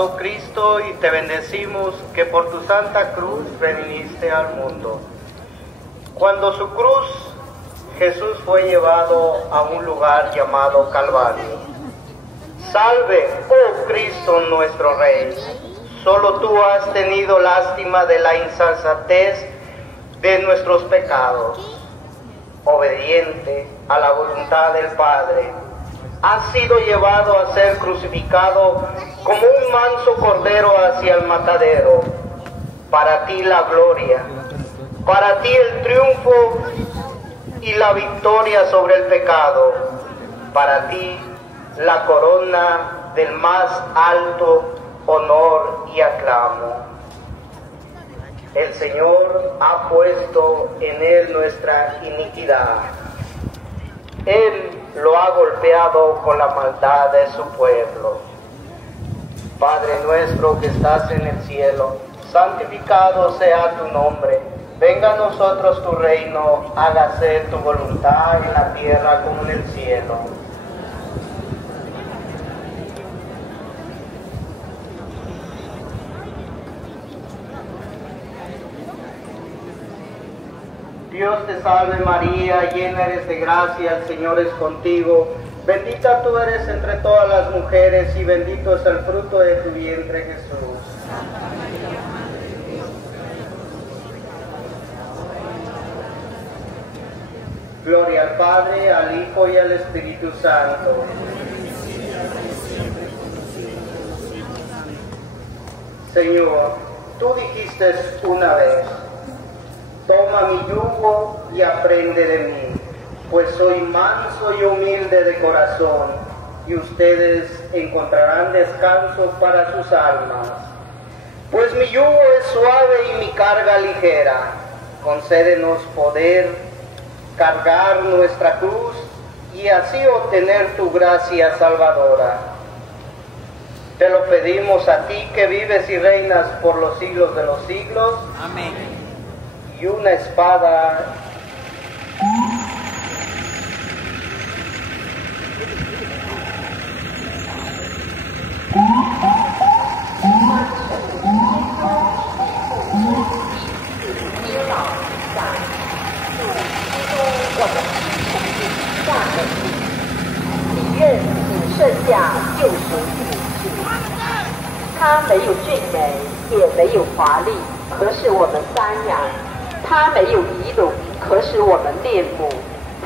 Oh Cristo, y te bendecimos que por tu santa cruz redimiste al mundo. Cuando su cruz, Jesús fue llevado a un lugar llamado Calvario. Salve, oh Cristo nuestro Rey, solo tú has tenido lástima de la insensatez de nuestros pecados. Obediente a la voluntad del Padre, has sido llevado a ser crucificado como un manso cordero hacia el matadero. Para ti la gloria, para ti el triunfo y la victoria sobre el pecado, para ti la corona del más alto honor y aclamo. El Señor ha puesto en él nuestra iniquidad. Él lo ha golpeado con la maldad de su pueblo. Padre nuestro que estás en el cielo, santificado sea tu nombre. Venga a nosotros tu reino, hágase tu voluntad en la tierra como en el cielo. Dios te salve María, llena eres de gracia, el Señor es contigo. Bendita tú eres entre todas las mujeres y bendito es el fruto de tu vientre, Jesús. Gloria al Padre, al Hijo y al Espíritu Santo. Señor, tú dijiste una vez: toma mi yugo y aprende de mí, pues soy manso y humilde de corazón, y ustedes encontrarán descanso para sus almas. Pues mi yugo es suave y mi carga ligera. Concédenos poder cargar nuestra cruz y así obtener tu gracia salvadora. Te lo pedimos a ti que vives y reinas por los siglos de los siglos. Amén. Y una espada剩下救赎主。他没有俊美，也没有华丽，可使我们瞻仰；他没有仪容，可使我们恋慕。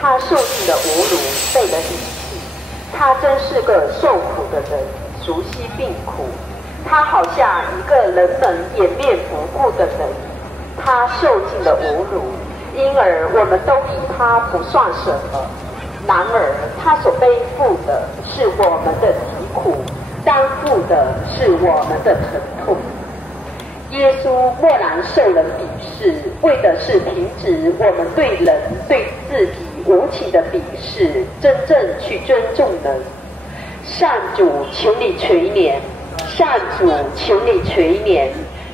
他受尽了侮辱，被人遗弃。他真是个受苦的人，熟悉病苦。他好像一个人们掩面不顾的人，他受尽了侮辱，因而我们都以他不算什么。然而他所背负的是我们的疾苦，担负的是我们的疼痛。耶稣默然受人鄙视，为的是停止我们对人对自己无情的鄙视，真正去尊重人。上主，求你垂怜；上主，求你垂怜；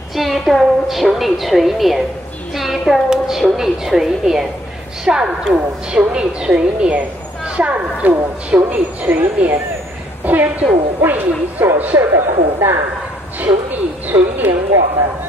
基督，求你垂怜；基督，求你垂怜；上主，求你垂怜；上主，求你垂怜。天主为你所受的苦难，求你垂怜我们。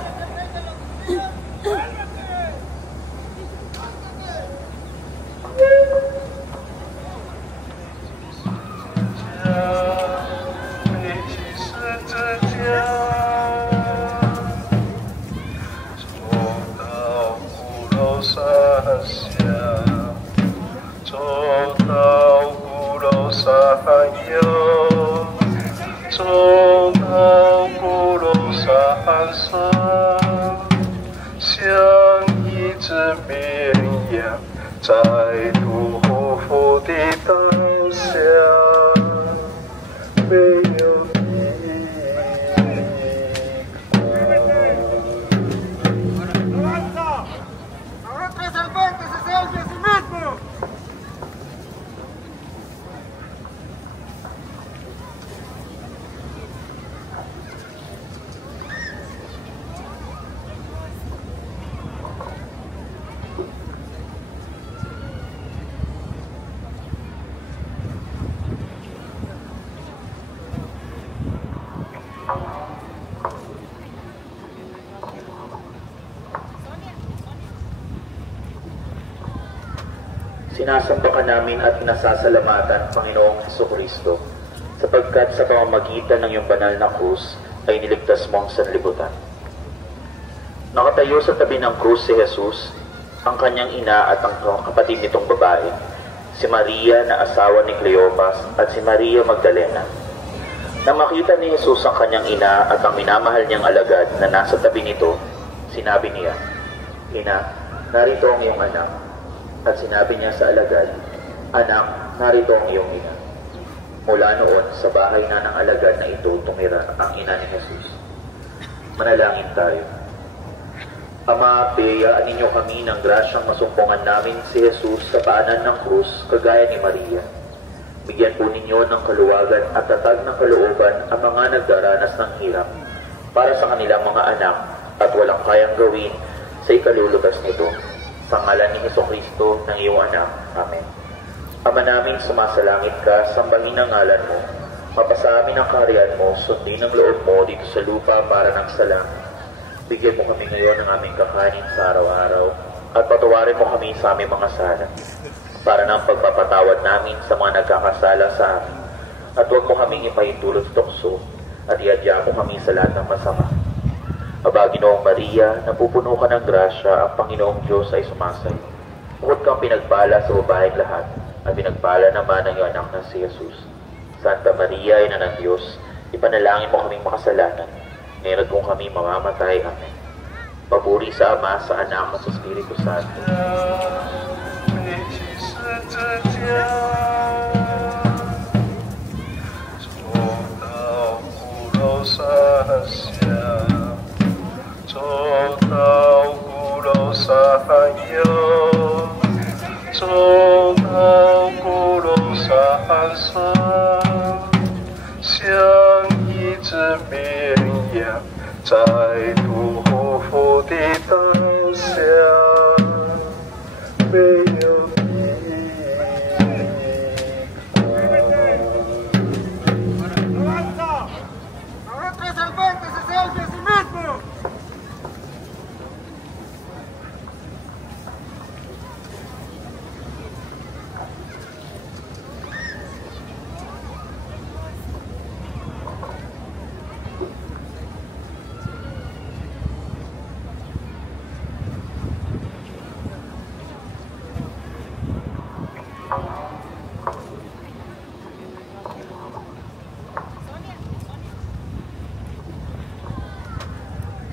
在屠夫的刀下，没有抵Sinasambakan namin at nasasalamatan, Panginoong Jesucristo, sapagkat sa pamamagitan ng iyong banal na krus ay niligtas mo ang sanlibutan. Nakatayo sa tabi ng krus si Jesus, ang kanyang ina at ang kapatid nitong babae, si Maria na asawa ni Cleopas at si Maria Magdalena. Nang makita ni Jesus ang kanyang ina at ang minamahal niyang alagad na nasa tabi nito, sinabi niya, "Ina, narito ang iyong anak." At sinabi niya sa alagad, "Anak, narito ang iyong ina." Mula noon, sa bahay na ng alagad na ito tumira ang ina ni Jesus. Manalangin tayo. Ama, biyayaan ninyo kami ng grasyang masumpungan namin si Jesus sa paanan ng krus kagaya ni Maria. Bigyan po ninyo ng kaluwagan at tatag ng kalooban ang mga nagdaranas ng hirap para sa kanilang mga anak at walang kayang gawin sa ikalulutas nito. Sa ngalan ni Jesucristo ng iyong anak. Amen. Ama namin, sumasalangit ka, sambahin ang ngalan mo. Mapasa amin ang kaharian mo, sundin ang loob mo dito sa lupa para ng sa langit. Bigyan mo kami ngayon ng aming kakanin sa araw-araw at patawarin mo kami sa aming mga sala para ng pagpapatawad namin sa mga nagkakasala sa amin. At huwag mo kaming ipahintulot sa tukso at iadya mo kami sa lahat ng masama. Aba, Ginoong Maria, napupuno ka ng grasya, ang Panginoong Diyos ay sumasayo. Bukod kang pinagpala sa babaeng lahat, at pinagpala naman ang iyong anak na si Jesus. Santa Maria, Ina ng Diyos, ipanalangin mo kaming makasalanan, ngayon at kung kami mamamatay. Amen. Papuri sa Ama, sa Anak, at sa Espiritu Santo.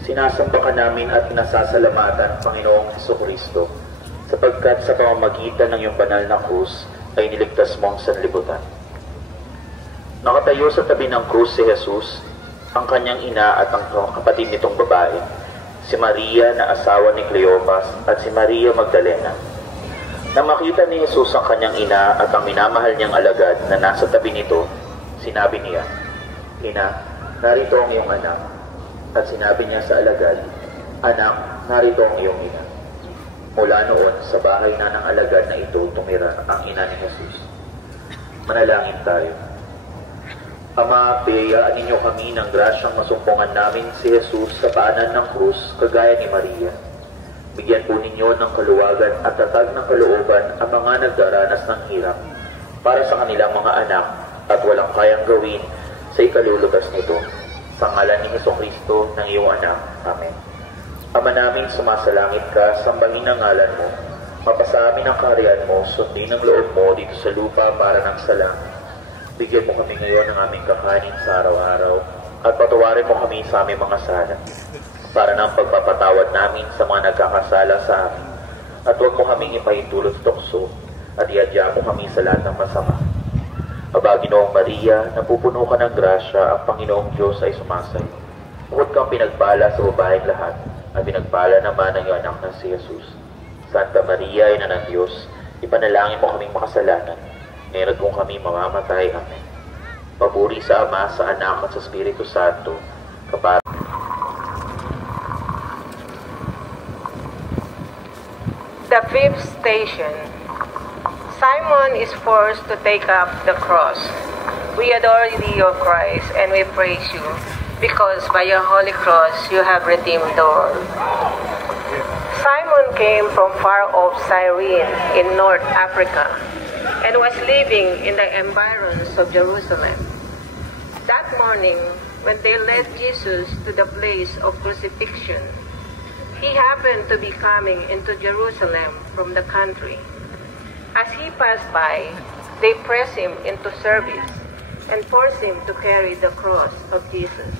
Sinasamba ka namin at nasasalamatan, Panginoong Hesukristo, sapagkat sa pamamagitan ng iyong banal na krus ay niligtas mo ang sanlibutan. Nakatayo sa tabi ng krus si Jesus, ang kanyang ina at ang kapatid nitong babae, si Maria na asawa ni Cleopas at si Maria Magdalena. Nang makita ni Jesus ang kanyang ina at ang minamahal niyang alagad na nasa tabi nito, sinabi niya, "Ina, narito ang iyong anak." At sinabi niya sa alagad, "Anak, narito ang iyong ina." Mula noon, sa bahay na ng alagad na ito tumira ang ina ni Jesus. Manalangin tayo. Ama, biyayaan ninyo kami ng grasyang masumpungan namin si Jesus sa paanan ng krus kagaya ni Maria. Bigyan po ninyo ng kaluwagan at tatag ng kalooban ang mga nagdaranas ng hirap para sa kanilang mga anak at walang kayang gawin sa ikalulutas nito. Sa ngalan ni Hesukristo ng iyong anak. Amen. Ama namin, sumasalangit ka, sambangin ang ngalan mo. Mapasa amin ang kaharian mo, sundin ang loob mo dito sa lupa para ng sa langit. Bigyan mo kami ngayon ng aming kakanin sa araw-araw at patawarin mo kami sa aming mga sala para ng pagpapatawad namin sa mga nagkakasala sa amin. At huwag mo kaming ipahintulot sa tukso at iadya mo kami sa lahat ng masama. Aba, Ginoong Maria, napupuno ka ng grasya, ang Panginoong Diyos ay sumasayo. Bukod kang pinagpala sa babaeng lahat, at pinagpala naman ang iyong anak na si Jesus. Santa Maria, Ina ng Diyos, ipanalangin mo kaming makasalanan, ngayon kung kami mamamatay. Amen. Papuri sa Ama, sa Anak, at sa Espiritu Santo, kapag The fifth station. Simon is forced to take up the cross. We adore thee, O Christ, and we praise you, because by your holy cross you have redeemed the world. Simon came from far off Cyrene in North Africa, and was living in the environs of Jerusalem. That morning, when they led Jesus to the place of crucifixion, he happened to be coming into Jerusalem from the country. As he passed by, they pressed him into service and forced him to carry the cross of Jesus.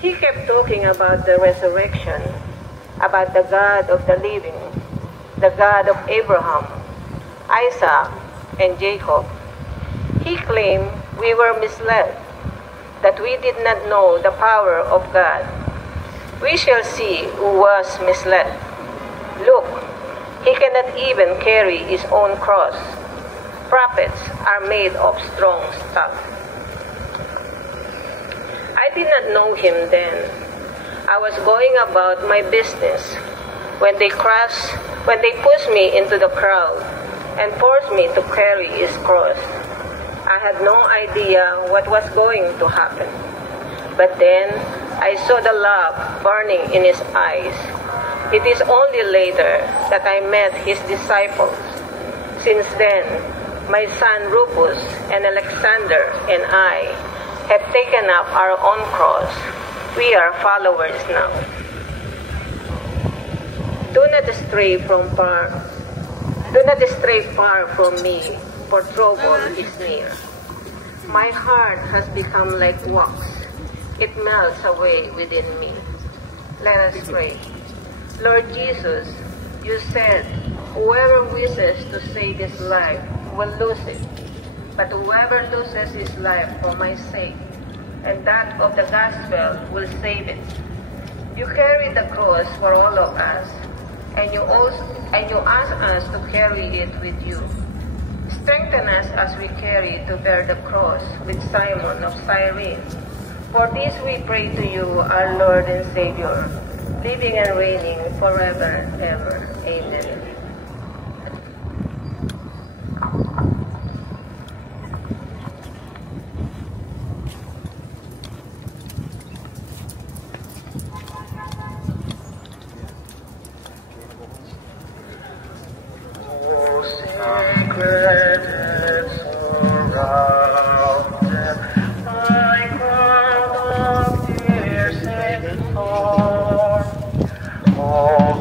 He kept talking about the resurrection, about the God of the living, the God of Abraham, Isaac, and Jacob. He claimed we were misled, that we did not know the power of God. We shall see who was misled. Look, he cannot even carry his own cross. Prophets are made of strong stuff. I did not know him then. I was going about my business when they pushed me into the crowd and forced me to carry his cross. I had no idea what was going to happen. But then I saw the love burning in his eyes. It is only later that I met his disciples. Since then, my son Rufus and Alexander and I have taken up our own cross. We are followers now. Do not stray far from me, for trouble is near. My heart has become like wax. It melts away within me. Let us pray. Lord Jesus, you said, whoever wishes to save his life will lose it. But whoever loses his life for my sake and that of the gospel will save it. You carried the cross for all of us, and you ask us to carry it with you. Strengthen us as we carry to bear the cross with Simon of Cyrene. For this we pray to you, our Lord and Savior, living and reigning forever and ever. Amen.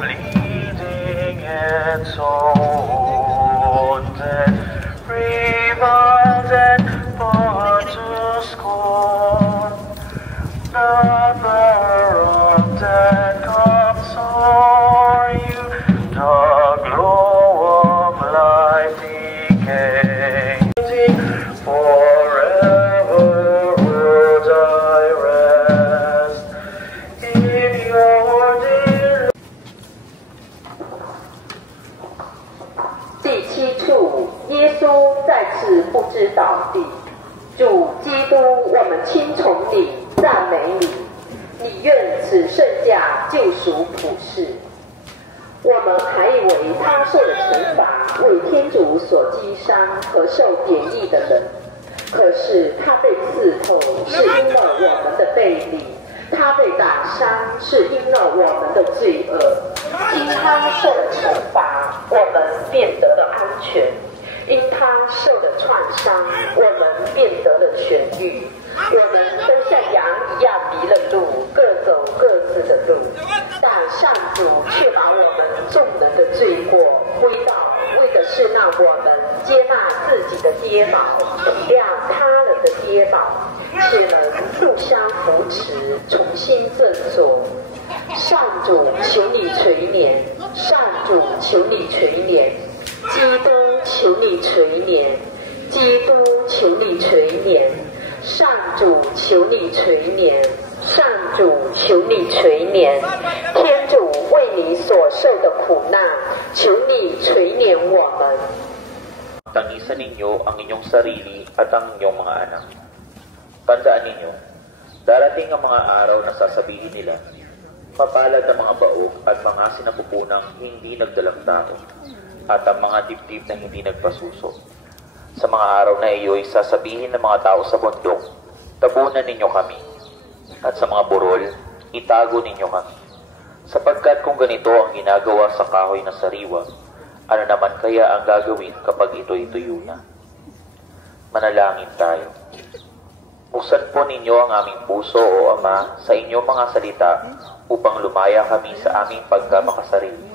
Bleeding 愿此圣价救赎普世。我们还以为他受的惩罚为天主所击伤和受贬义的人，可是他被刺透是因了我们的悖逆，他被打伤是因了我们的罪恶。因他受了惩罚，我们便得了安全；因他受了创伤，我们便得了痊愈。我们都像羊一样迷了路，各走各自的路，但上主却把我们众人的罪过归到，为的是让我们接纳自己的跌倒，体谅他人的跌倒，使人互相扶持，重新振作。上主求你垂怜，上主求你垂怜，基督求你垂怜，基督求你垂怜，上主求你垂怜，上主求你垂怜，天主为你所受的苦难，求你垂怜我们。Tangisan ninyo ang inyong sarili at ang inyong mga anak. Tandaan ninyo, darating ang mga araw na sasabihin nila, mapalad ang mga baog at mga sinapupunang hindi nagdalang tao, at ang mga dibdib na hindi nagpasuso. Sa mga araw na iyo'y sasabihin ng mga tao sa bundok, tabunan ninyo kami, at sa mga burol, itago ninyo kami. Sapagkat kung ganito ang ginagawa sa kahoy na sariwa, ano naman kaya ang gagawin kapag ito'y tuyo na? Manalangin tayo. Buksan po ninyo ang aming puso, O Ama, sa inyong mga salita upang lumaya kami sa aming pagkamakasarili.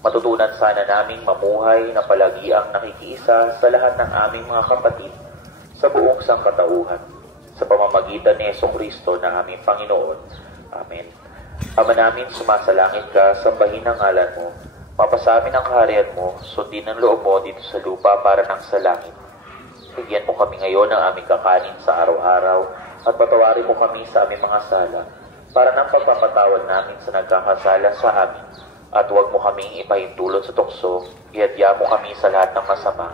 Matutunan sana naming mamuhay na palagiang nakikiisa sa lahat ng aming mga kapatid sa buong sangkatauhan, sa pamamagitan ni Jesucristo na aming Panginoon. Amen. Ama namin, sumasalangit ka, sambahin ang ngalan mo, mapasamin ang kaharian mo, sundin ang loob mo dito sa lupa para nang sa langit. Bigyan mo kami ngayon ng aming kakanin sa araw-araw at patawarin mo kami sa aming mga sala para nang pagpapatawad namin sa nagkakasala sa amin. At huwag mo kaming ipahintulot sa tukso, ihadya mo kami sa lahat ng masama.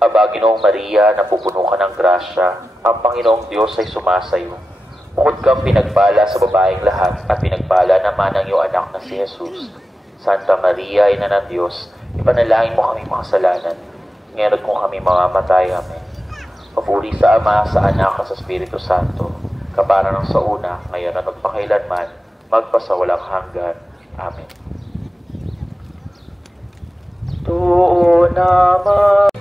Aba, Ginoong Maria, napupuno ka ng grasya, ang Panginoong Diyos ay sumasayo. Bukod kang pinagpala sa babaeng lahat at pinagpala naman ang iyong anak na si Jesus. Santa Maria, Ina ng Diyos, ipanalangin mo kami makasalanan, ngayon kung kami mamamatay. Amen. Papuri sa Ama, sa Anak, at sa Espiritu Santo, kapara ng sa una, ngayon at magpakailanman, magpasawalang hanggan. Amen. Tuon naman.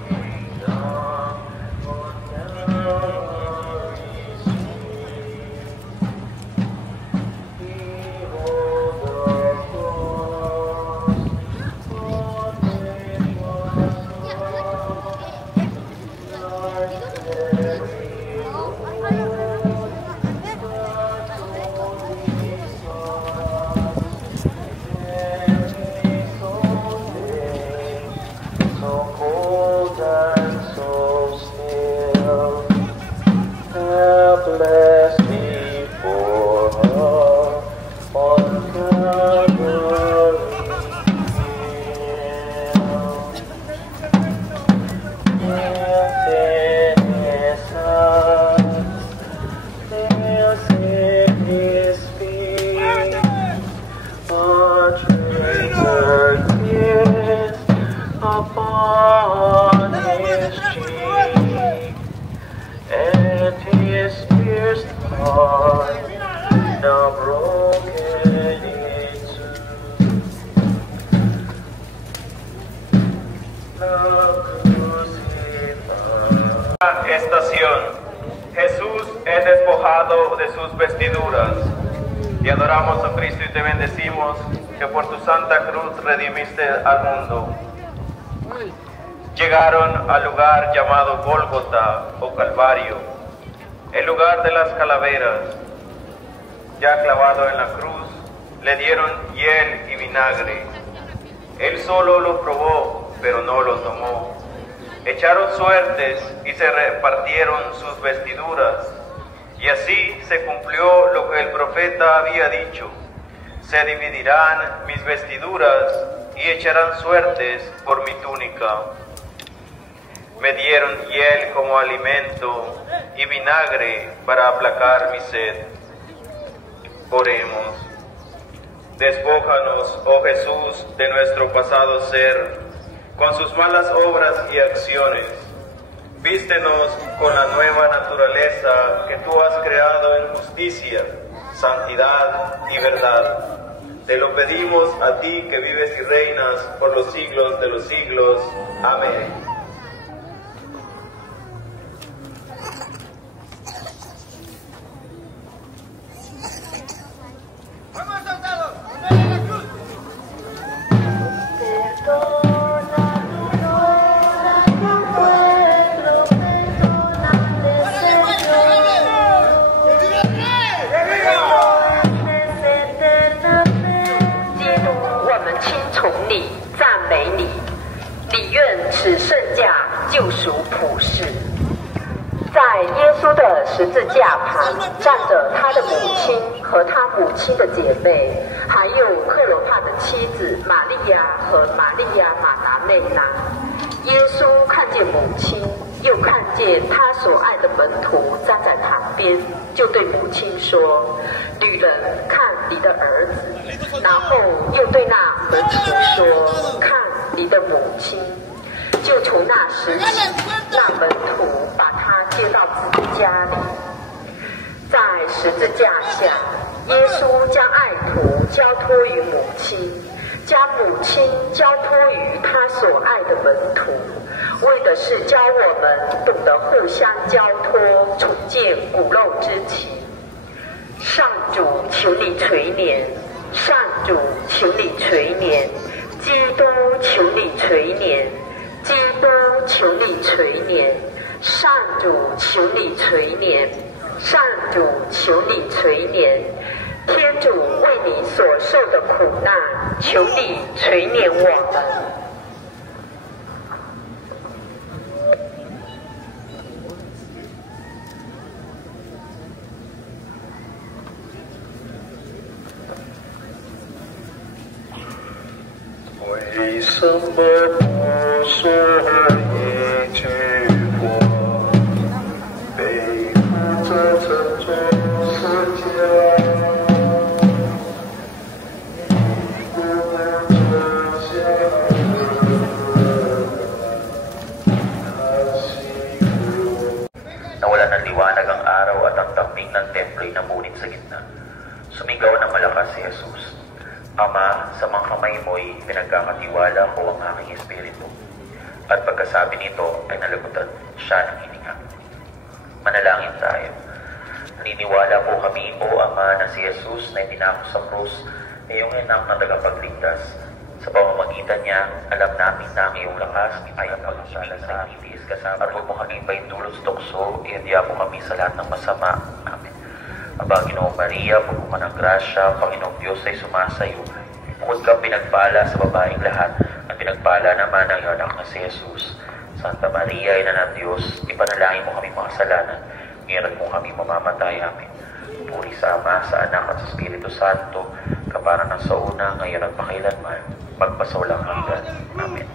Estación. Jesús es despojado de sus vestiduras. Te adoramos, oh Cristo, y te bendecimos, que por tu santa cruz redimiste al mundo. Llegaron al lugar llamado Gólgota o Calvario, el lugar de las calaveras. Ya clavado en la cruz, le dieron hiel y vinagre. Él solo lo probó, pero no lo tomó. Echaron suertes y se repartieron sus vestiduras. Y así se cumplió lo que el profeta había dicho. Se dividirán mis vestiduras y echarán suertes por mi túnica. Me dieron hiel como alimento y vinagre para aplacar mi sed. Oremos. Despójanos, oh Jesús, de nuestro pasado ser, con sus malas obras y acciones. Vístenos con la nueva naturaleza que tú has creado en justicia, santidad y verdad. Te lo pedimos a ti que vives y reinas por los siglos de los siglos. Amén.救赎普世。在耶稣的十字架旁站着他的母亲和他母亲的姐妹，还有克罗帕的妻子玛利亚和玛利亚马达内娜。耶稣看见母亲，又看见他所爱的门徒站在旁边，就对母亲说：“女人，看你的儿子。”然后又对那门徒说：“看你的母亲。”就从那时起，那门徒把他接到自己家里。在十字架下，耶稣将爱徒交托于母亲，将母亲交托于他所爱的门徒，为的是教我们懂得互相交托，重建骨肉之情。上主，求你垂怜；上主，求你垂怜；基督，求你垂怜。基督，求你垂怜；上主，求你垂怜；上主，求你垂怜。天主为你所受的苦难，求你垂怜我们。为什么不说一句话？背负着沉重世界，一个人沉下Nawala ng liwanag ang araw at ang tamping ng templo ay namunit sa gitna. Sumigaw ng malakas si Jesus. Ama, sa mga kamay mo'y pinagkakatiwala ko ang aking espiritu. At pagkasabi nito ay nalagutan siya ng hininga. Manalangin tayo. Naniniwala po kami, O Ama, na si Jesus na itinako sa krus ay iyong anak na tagapagligtas. Sa pamamagitan niya, alam namin na ang iyong lakas ay ang pagkasala sa itiis kasama. At huwag mo kami paintulot sa tukso, ihandiya mo kami sa lahat ng masama. Amen. Aba, Ginoong Maria, puno ka ng grasya, Panginoong Diyos ay sumasayo. Bukod kang pinagpala sa babaeng lahat, at pinagpala naman ang iyong anak na si Jesus. Santa Maria, Ina ng Diyos, ipanalangin mo kami makasalanan, ngayon at kung kami mamamatay. Amen. Puri sa Ama, sa Anak at sa Espiritu Santo, kapara ng sa una, ngayon at pakailanman, magpasawalang hanggan. Amen.